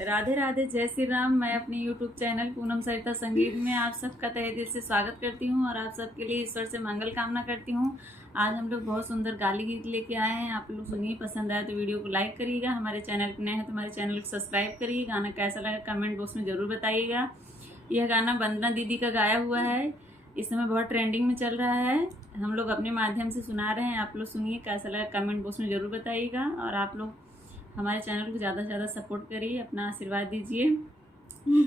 राधे राधे, जय श्री राम। मैं अपने YouTube चैनल पूनम सरिता संगीत में आप सबका तहे दिल से स्वागत करती हूँ और आप सबके लिए ईश्वर से मंगल कामना करती हूँ। आज हम लोग बहुत सुंदर गाली गीत लेके आए हैं। आप लोग सुनिए, पसंद आए तो वीडियो को लाइक करिएगा। हमारे चैनल पर नए हैं तो हमारे चैनल को सब्सक्राइब करिए। गाना कैसा लगा कमेंट बॉक्स में ज़रूर बताइएगा। यह गाना वंदना दीदी का गाया हुआ है, इस समय बहुत ट्रेंडिंग में चल रहा है। हम लोग अपने माध्यम से सुना रहे हैं। आप लोग सुनिए, कैसा लगा कमेंट बॉक्स में ज़रूर बताइएगा। और आप लोग हमारे चैनल को ज़्यादा से ज़्यादा सपोर्ट करिए, अपना आशीर्वाद दीजिए।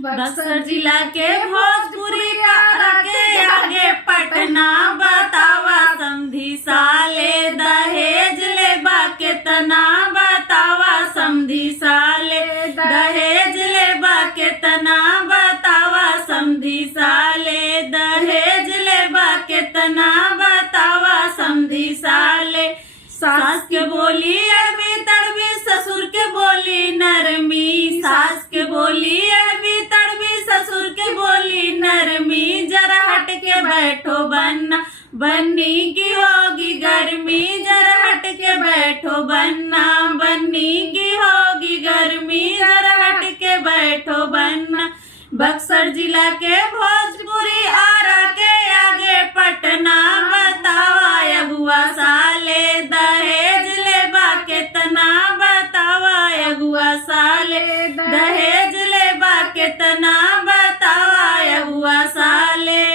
बक्सर जिला के भोजपुरी पारा के आगे पटना बतावा समधी साले दहेज लेबा के तना बतावा समधी साले दहेज लेबा के तना बतावा समधी साले दहेज लेबा के तना बतावा समधी साले। सास के बोली अड़बी तड़बी ससुर के बोली नरमी, सास के बोली अड़बी तड़बी ससुर के बोली नरमी। जरा हट के बैठो बनना बन्नी की होगी गर्मी, जरा हट के बैठो बनना बन्नी की होगी गर्मी, जरा हट के बैठो बनना। बक्सर जिला के भोजपुरी आरा के आगे पटना बतावा अगुआ साले दहेज लेबा के तना बतावा अगुआ साले दहेज लेबा के तना बतावा अगुआ साले।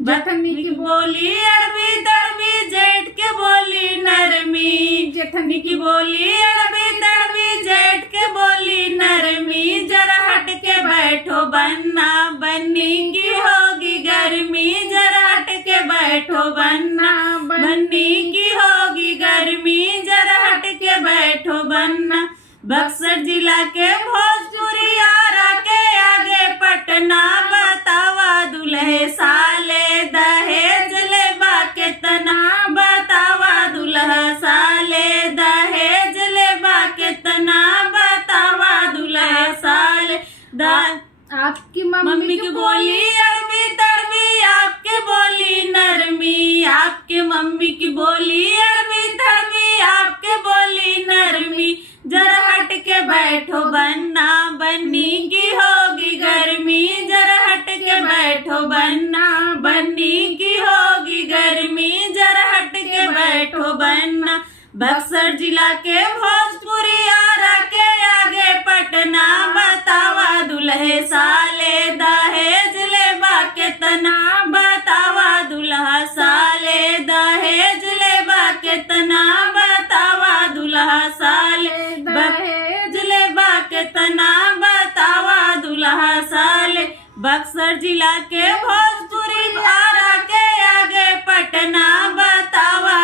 बथनी की बोली अड़बी तड़बी जेठ के बोली नरमी, जेठनी की बोली अड़बी तड़बी जेठ के बोली नरमी। जरा हट के बैठो बनना बन्नी की होगी गर्मी, जरा हट के बैठो बनना बन्नी की होगी गर्मी, जरा हट के बैठो बनना। बक्सर जिला के भोजपुरी आरा के आगे पटना बतावा दुल्हे साले दहेज लेबा के तना बतावा दुल्हा साले दहेज लेबा के तना बतावा दुल्हा साले। आपकी मम्मी की बोली अड़बी तड़बी आपके बोली नरमी, आपके मम्मी की बोली अड़बी तड़बी आपके बोली नरमी। जरा हट के बैठो बनना बन्नी की होगी गर्मी, जरा हट के बैठो बनना बन्नी की होगी गर्मी, जरा हट के बैठो बनना। बक्सर जिला के भोजपुरी आरा के आगे पटना बतावा दुल्हे साले दहेज लेबा के तना बतावा दुल्हा साले दहेज लेबा के तना बतावा दुल्हा साले दहेज लेबा के तना बतावा दुल्हा साले। बक्सर जिला के भोजपुरी आरा के आगे पटना बतावा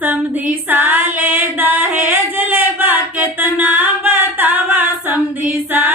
समधी साले दहेज लेबा के तना बतावा समधी साले।